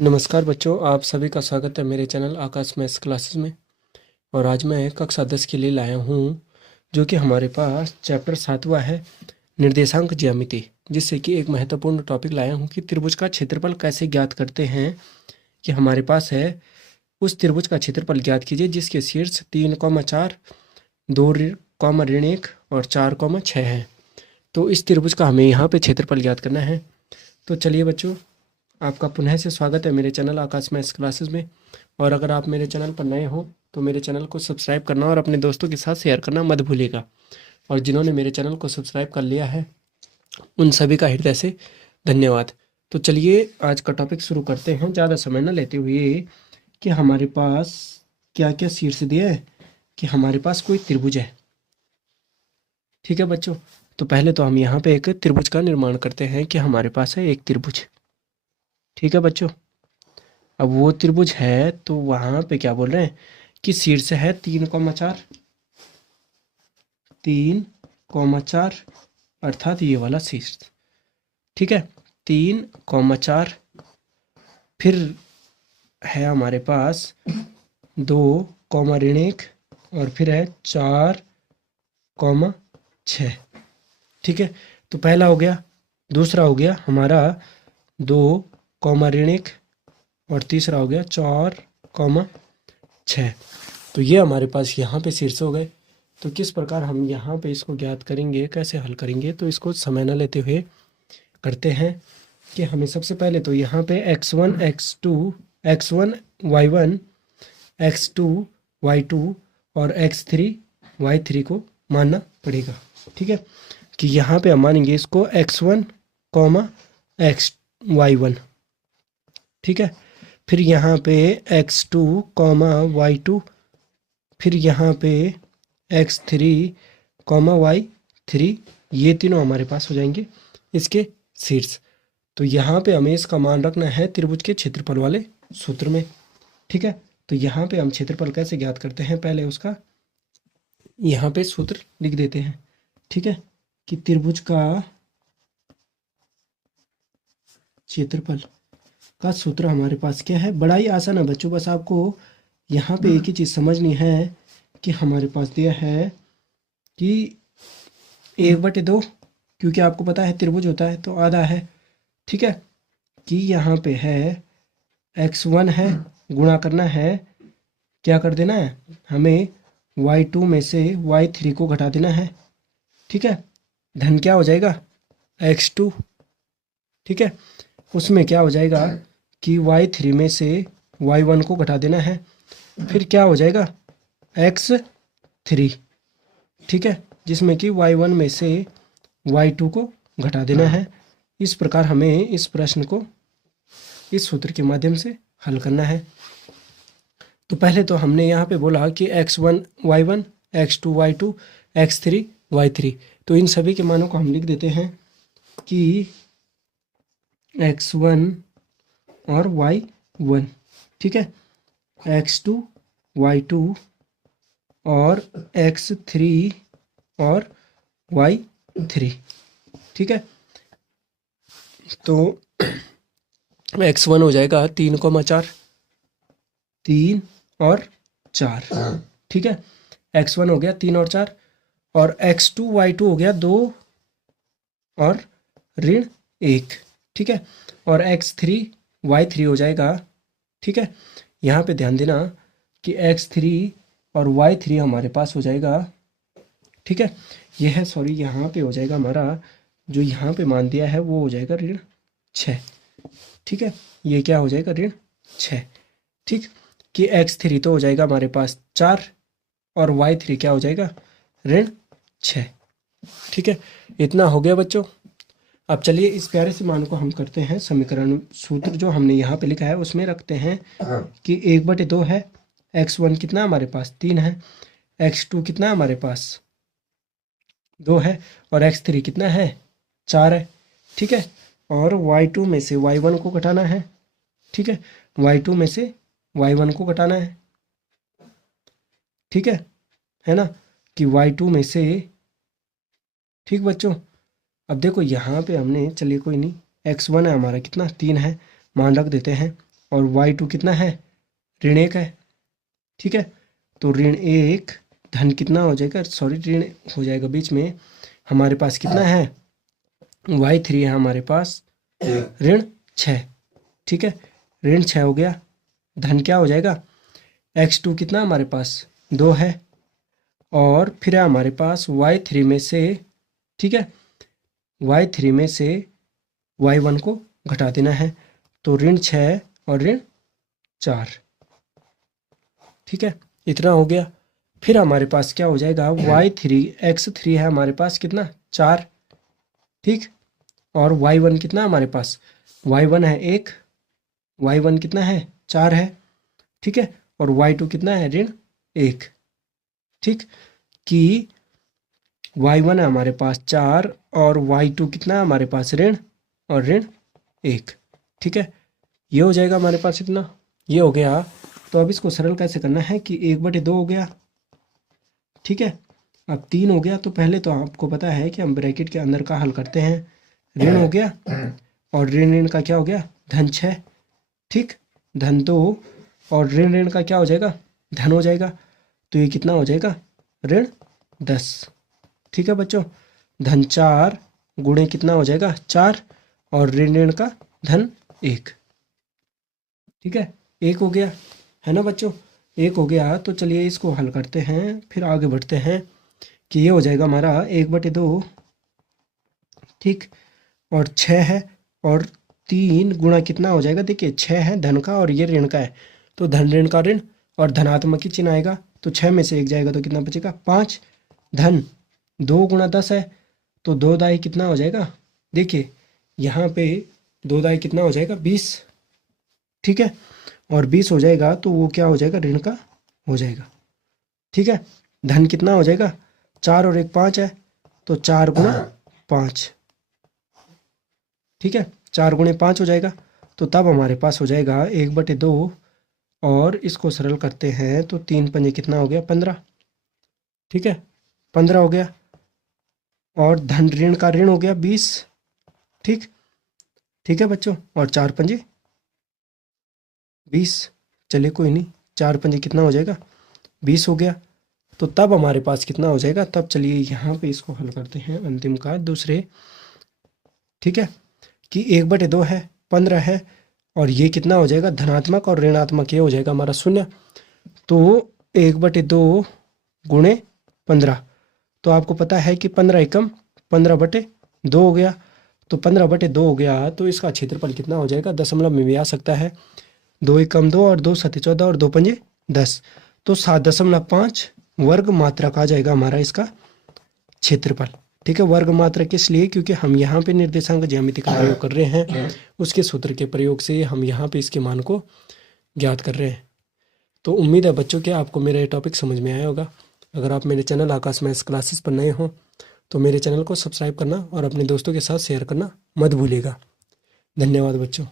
नमस्कार बच्चों, आप सभी का स्वागत है मेरे चैनल आकाश मैथ्स क्लासेस में। और आज मैं कक्षा 10 के लिए लाया हूँ, जो कि हमारे पास चैप्टर 7वां है, निर्देशांक ज्यामिति। जिससे कि एक महत्वपूर्ण टॉपिक लाया हूँ कि त्रिभुज का क्षेत्रफल कैसे ज्ञात करते हैं। कि हमारे पास है उस त्रिभुज का क्षेत्रफल ज्ञात कीजिए जिसके शीर्ष 3,4, 2,1 और 4,6 है। तो इस त्रिभुज का हमें यहाँ पे क्षेत्रफल ज्ञात करना है। तो चलिए बच्चों, आपका पुनः से स्वागत है मेरे चैनल आकाश मैथ्स क्लासेस में। और अगर आप मेरे चैनल पर नए हो तो मेरे चैनल को सब्सक्राइब करना और अपने दोस्तों के साथ शेयर करना मत भूलिएगा। और जिन्होंने मेरे चैनल को सब्सक्राइब कर लिया है उन सभी का हृदय से धन्यवाद। तो चलिए आज का टॉपिक शुरू करते हैं, ज़्यादा समय न लेते हुए। कि हमारे पास क्या क्या शीर्ष दिया है। कि हमारे पास कोई त्रिभुज है, ठीक है बच्चों। तो पहले तो हम यहाँ पे एक त्रिभुज का निर्माण करते हैं कि हमारे पास है एक त्रिभुज, ठीक है बच्चों। अब वो त्रिभुज है तो वहां पे क्या बोल रहे हैं कि शीर्ष है 3,4, 3,4 अर्थात ये वाला शीर्ष, ठीक है। 3,4 फिर है हमारे पास 2,1 और फिर है 4,6, ठीक है। तो पहला हो गया, दूसरा हो गया हमारा 2,1 और तीसरा हो गया 4,6। तो ये हमारे पास यहाँ पे शीर्ष हो गए। तो किस प्रकार हम यहाँ पे इसको ज्ञात करेंगे, कैसे हल करेंगे, तो इसको समय न लेते हुए करते हैं। कि हमें सबसे पहले तो यहाँ पे x1 x2 x1 y1 x2 y2 और x3 y3 को मानना पड़ेगा, ठीक है। कि यहाँ पे हम मानेंगे इसको x1 x y1, ठीक है। फिर यहाँ पे x2 y2, फिर यहाँ पे x3 y3, ये तीनों हमारे पास हो जाएंगे इसके शीर्ष। तो यहाँ पे हमें इसका मान रखना है त्रिभुज के क्षेत्रफल वाले सूत्र में, ठीक है। तो यहाँ पे हम क्षेत्रफल कैसे ज्ञात करते हैं, पहले उसका यहाँ पे सूत्र लिख देते हैं, ठीक है। कि त्रिभुज का क्षेत्रफल का सूत्र हमारे पास क्या है। बड़ा ही आसान है बच्चों, बस आपको यहाँ पे एक ही चीज़ समझनी है कि हमारे पास दिया है कि 1/2, क्योंकि आपको पता है त्रिभुज होता है तो आधा है, ठीक है। कि यहाँ पे है x1 है, गुणा करना है, क्या कर देना है हमें y2 में से y3 को घटा देना है, ठीक है। धन क्या हो जाएगा x2, ठीक है। उसमें क्या हो जाएगा कि y3 में से y1 को घटा देना है, फिर क्या हो जाएगा x3, ठीक है। जिसमें कि y1 में से y2 को घटा देना है। इस प्रकार हमें इस प्रश्न को इस सूत्र के माध्यम से हल करना है। तो पहले तो हमने यहाँ पे बोला कि x1 y1 x2 y2 x3 y3, तो इन सभी के मानों को हम लिख देते हैं कि x1 और y1, ठीक है, x2 y2 और x3 और y3, ठीक है। तो x1 हो जाएगा 3,4, 3 और 4, ठीक है। x1 हो गया 3 और 4, और x2 y2 हो गया 2 और -1, ठीक है। और x3 y3 हो जाएगा, ठीक है। यहाँ पे ध्यान देना कि x3 और y3 हमारे पास हो जाएगा, ठीक है। यह है सॉरी, यहाँ पे हो जाएगा हमारा जो यहाँ पे मान दिया है वो हो जाएगा -6, ठीक है। ये क्या हो जाएगा -6, ठीक। कि x3 तो हो जाएगा हमारे पास 4 और y3 क्या हो जाएगा -6, ठीक है। इतना हो गया बच्चों। अब चलिए इस प्यारे से मान को हम करते हैं समीकरण, सूत्र जो हमने यहाँ पे लिखा है उसमें रखते हैं कि 1/2 है, x1 कितना हमारे पास 3 है, x2 कितना हमारे पास 2 है, और x3 कितना है 4 है, ठीक है। और y2 में से y1 को घटाना है, ठीक है। y2 में से y1 को घटाना है, ठीक है ना। कि y2 में से, ठीक बच्चों। अब देखो यहाँ पे हमने, चलिए कोई नहीं, x1 है हमारा कितना 3 है, मान रख देते हैं और y2 कितना है, ऋण 1 है। ठीक है, तो ऋण 1 धन कितना हो जाएगा, सॉरी ऋण हो जाएगा बीच में, हमारे पास कितना है, y3 है हमारे पास ऋण 6। ठीक है, ऋण 6 हो गया, धन क्या हो जाएगा, x2 कितना हमारे पास 2 है, और फिर है हमारे पास y3 में से, ठीक है, y3 में से y1 को घटा देना है, तो ऋण 6 और ऋण 4। ठीक है, इतना हो गया। फिर हमारे पास क्या हो जाएगा, y3 x3 है हमारे पास कितना 4। ठीक, और y1 कितना हमारे पास, y1 है 1, y1 कितना है 4 है। ठीक है, और y2 कितना है ऋण 1। ठीक, कि y1 है हमारे पास 4 और y2 कितना है हमारे पास ऋण और ऋण 1। ठीक है, ये हो जाएगा हमारे पास इतना, ये हो गया। तो अब इसको सरल कैसे करना है कि 1/2 हो गया। ठीक है, अब 3 हो गया, तो पहले तो आपको पता है कि हम ब्रैकेट के अंदर का हल करते हैं। ऋण हो गया और ऋण ऋण का क्या हो गया, धन 6। ठीक, धन 2 और ऋण ऋण का क्या हो जाएगा, धन हो जाएगा, तो ये कितना हो जाएगा, ऋण 10। ठीक है बच्चों, धन 4 गुणे कितना हो जाएगा 4 और ऋण ऋण का धन 1। ठीक है, 1 हो गया, है ना बच्चों, 1 हो गया। तो चलिए इसको हल करते हैं, फिर आगे बढ़ते हैं कि ये हो जाएगा हमारा 1/2। ठीक, और 6 है और 3 गुणा कितना हो जाएगा, देखिए 6 है धन का और ये ऋण का है, तो धन ऋण का ऋण और धनात्मक ही चिन्ह आएगा, तो 6 में से 1 जाएगा तो कितना बचेगा 5। धन 2 गुणा 10 है, तो 2 दाई कितना हो जाएगा, देखिए यहाँ पे 2 दाई कितना हो जाएगा 20। ठीक है, और 20 हो जाएगा तो वो क्या हो जाएगा, ऋण का हो जाएगा। ठीक है, धन कितना हो जाएगा, 4 और 1 5 है, तो 4 गुणा 5। ठीक है, 4 गुणे 5 हो जाएगा, तो तब हमारे पास हो जाएगा 1/2, और इसको सरल करते हैं तो 3 पंजे कितना हो गया 15। ठीक है, 15 हो गया, और धन ऋण का ऋण हो गया 20। ठीक, ठीक है बच्चों, और 4 पंजे 20, चलिए कोई नहीं, 4 पंजे कितना हो जाएगा 20 हो गया, तो तब हमारे पास कितना हो जाएगा, तब चलिए यहाँ पे इसको हल करते हैं अंतिम का दूसरे। ठीक है, कि 1/2 है, 15 है, और ये कितना हो जाएगा धनात्मक और ऋणात्मक, ये हो जाएगा हमारा 0। तो 1/2 गुणे 15, तो आपको पता है कि 15 एकम 15/2 हो गया, तो 15/2 हो गया, तो इसका क्षेत्रफल कितना हो जाएगा, दशमलव में भी आ सकता है, 2 एकम 2 और 2 सत्ते 14 और 2 पंजे 10, तो 7.5 वर्ग मात्रक आ जाएगा हमारा इसका क्षेत्रफल। ठीक है, वर्ग मात्रक इसलिए क्योंकि हम यहाँ पे निर्देशांक ज्यामिति का प्रयोग कर रहे हैं, उसके सूत्र के प्रयोग से हम यहाँ पे इसके मान को ज्ञात कर रहे हैं। तो उम्मीद है बच्चों कि आपको मेरा ये टॉपिक समझ में आया होगा। अगर आप मेरे चैनल आकाश मैथ्स क्लासेस पर नए हों तो मेरे चैनल को सब्सक्राइब करना और अपने दोस्तों के साथ शेयर करना मत भूलिएगा। धन्यवाद बच्चों।